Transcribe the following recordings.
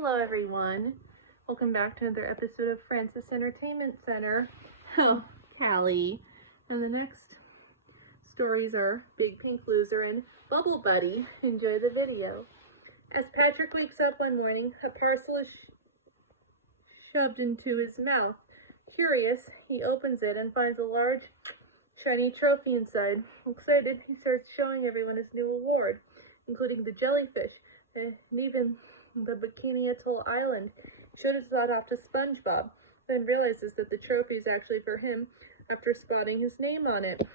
Hello everyone. Welcome back to another episode of Francis Entertainment Center. Oh, Callie. And the next stories are Big Pink Loser and Bubble Buddy. Enjoy the video. As Patrick wakes up one morning, a parcel is shoved into his mouth. Curious, he opens it and finds a large, shiny trophy inside. Excited, he starts showing everyone his new award, including the jellyfish and even the Bikini Atoll Island. He showed his thought off to SpongeBob, then realizes that the trophy is actually for him after spotting his name on it.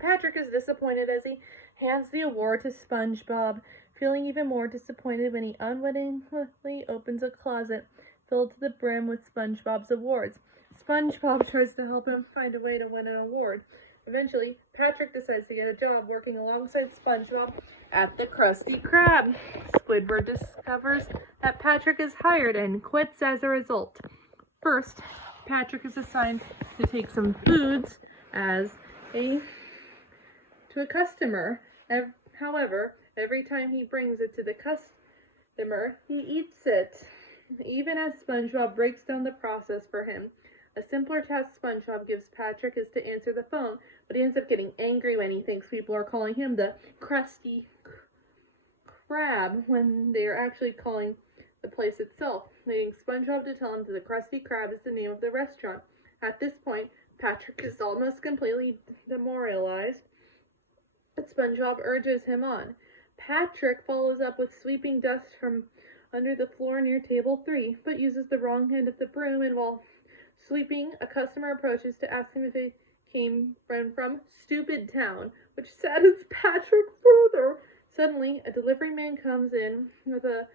Patrick is disappointed as he hands the award to SpongeBob, feeling even more disappointed when he unwittingly opens a closet filled to the brim with SpongeBob's awards. SpongeBob tries to help him find a way to win an award. Eventually, Patrick decides to get a job working alongside SpongeBob at the Krusty Krab. Squidward discovers that Patrick is hired and quits as a result. First, Patrick is assigned to take some foods to a customer. However, every time he brings it to the customer, he eats it, even as SpongeBob breaks down the process for him. A simpler task SpongeBob gives Patrick is to answer the phone, but he ends up getting angry when he thinks people are calling him the Krusty Krab when they are actually calling the place itself, leading SpongeBob to tell him that the Krusty Krab is the name of the restaurant. At this point, Patrick is almost completely demoralized, but SpongeBob urges him on. Patrick follows up with sweeping dust from under the floor near table 3, but uses the wrong end of the broom, and while sweeping, a customer approaches to ask him if he came from Stupid Town, which saddens Patrick further. Suddenly, a delivery man comes in with a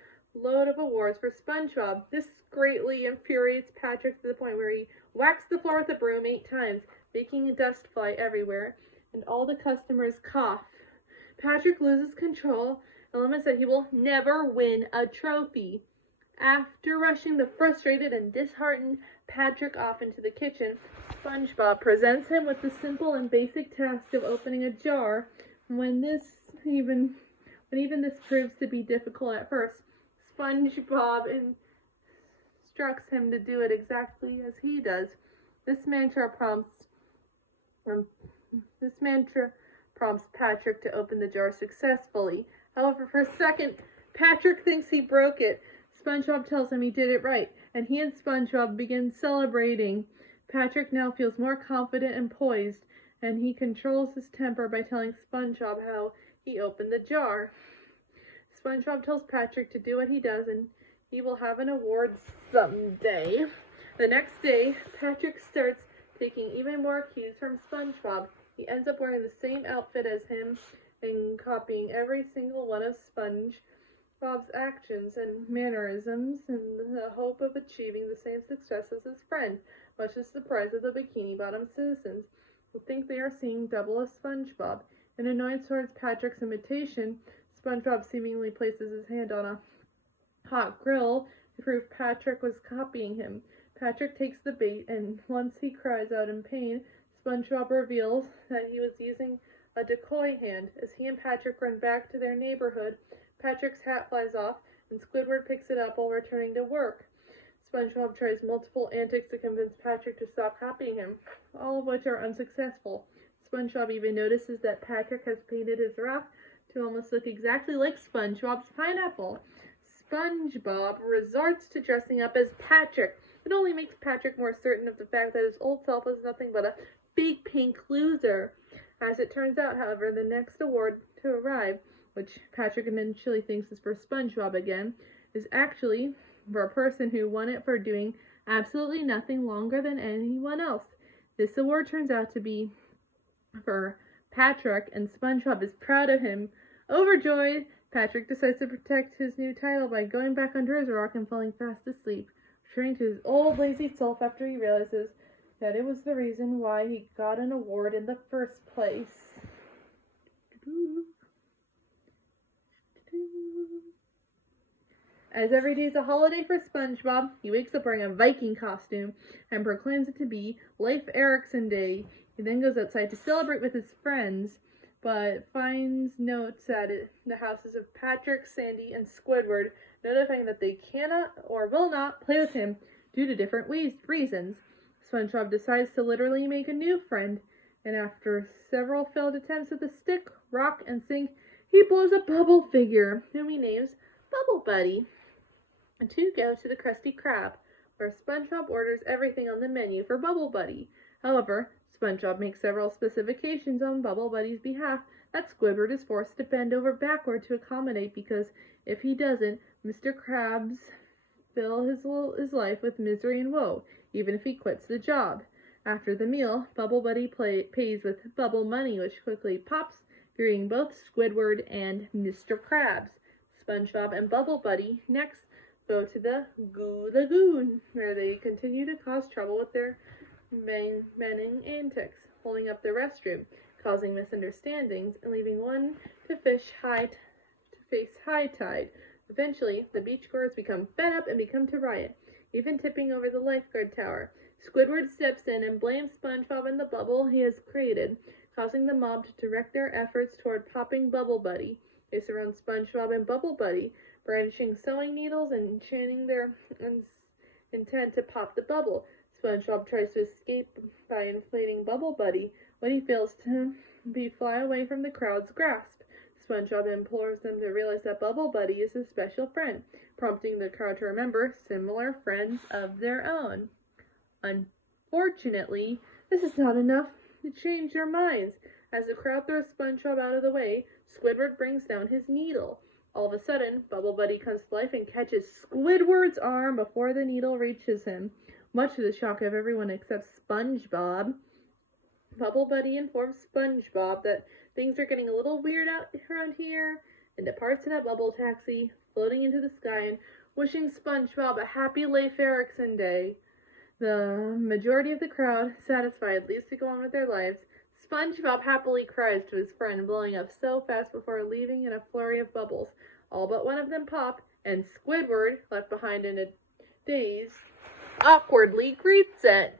load of awards for SpongeBob. This greatly infuriates Patrick to the point where he whacks the floor with a broom 8 times, making dust fly everywhere, and all the customers cough. Patrick loses control and laments that he will never win a trophy. After rushing the frustrated and disheartened Patrick off into the kitchen, SpongeBob presents him with the simple and basic task of opening a jar. When even this proves to be difficult at first, SpongeBob instructs him to do it exactly as he does. This mantra prompts Patrick to open the jar successfully. However, for a second, Patrick thinks he broke it. SpongeBob tells him he did it right, and he and SpongeBob begin celebrating. Patrick now feels more confident and poised, and he controls his temper by telling SpongeBob how he opened the jar. SpongeBob tells Patrick to do what he does, and he will have an award someday. The next day, Patrick starts taking even more cues from SpongeBob. He ends up wearing the same outfit as him and copying every single one of SpongeBob's actions and mannerisms in the hope of achieving the same success as his friend, much to the surprise of the Bikini Bottom citizens, who think they are seeing double of SpongeBob. In annoyance towards Patrick's imitation, SpongeBob seemingly places his hand on a hot grill to prove Patrick was copying him. Patrick takes the bait, and once he cries out in pain, SpongeBob reveals that he was using a decoy hand. As he and Patrick run back to their neighborhood, Patrick's hat flies off, and Squidward picks it up while returning to work. SpongeBob tries multiple antics to convince Patrick to stop copying him, all of which are unsuccessful. SpongeBob even notices that Patrick has painted his rock to almost look exactly like SpongeBob's pineapple. SpongeBob resorts to dressing up as Patrick. It only makes Patrick more certain of the fact that his old self was nothing but a big pink loser. As it turns out, however, the next award to arrive, which Patrick eventually thinks is for SpongeBob again, is actually for a person who won it for doing absolutely nothing longer than anyone else. This award turns out to be for Patrick, and SpongeBob is proud of him. Overjoyed, Patrick decides to protect his new title by going back under his rock and falling fast asleep, returning to his old lazy self after he realizes that it was the reason why he got an award in the first place. As every day is a holiday for SpongeBob, he wakes up wearing a Viking costume and proclaims it to be Leif Erikson Day. He then goes outside to celebrate with his friends. but finds notes at the houses of Patrick, Sandy, and Squidward, notifying that they cannot or will not play with him due to different reasons. SpongeBob decides to literally make a new friend, and after several failed attempts with the stick, rock, and sink, he blows a bubble figure, whom he names Bubble Buddy. And to go to the Krusty Krab, where SpongeBob orders everything on the menu for Bubble Buddy. However, SpongeBob makes several specifications on Bubble Buddy's behalf that Squidward is forced to bend over backward to accommodate because if he doesn't, Mr. Krabs fill his life with misery and woe, even if he quits the job. After the meal, Bubble Buddy pays with bubble money, which quickly pops, fearing both Squidward and Mr. Krabs. SpongeBob and Bubble Buddy next go to the Goo Lagoon, where they continue to cause trouble with their manning antics, holding up the restroom, causing misunderstandings, and leaving one to face high tide. Eventually, the beachgoers become fed up and become to riot, even tipping over the lifeguard tower. Squidward steps in and blames SpongeBob and the bubble he has created, causing the mob to direct their efforts toward popping Bubble Buddy. They surround SpongeBob and Bubble Buddy, brandishing sewing needles and chanting their intent to pop the bubble. SpongeBob tries to escape by inflating Bubble Buddy when he fails to fly away from the crowd's grasp. SpongeBob implores them to realize that Bubble Buddy is a special friend, prompting the crowd to remember similar friends of their own. Unfortunately, this is not enough to change their minds. As the crowd throws SpongeBob out of the way, Squidward brings down his needle. All of a sudden, Bubble Buddy comes to life and catches Squidward's arm before the needle reaches him, much to the shock of everyone except SpongeBob. Bubble Buddy informs SpongeBob that things are getting a little weird out around here and departs in a bubble taxi, floating into the sky and wishing SpongeBob a happy Leif Erikson day. The majority of the crowd, satisfied, leaves to go on with their lives. SpongeBob happily cries to his friend, blowing up so fast before leaving in a flurry of bubbles. All but one of them pop, and Squidward, left behind in a daze, awkwardly greets it.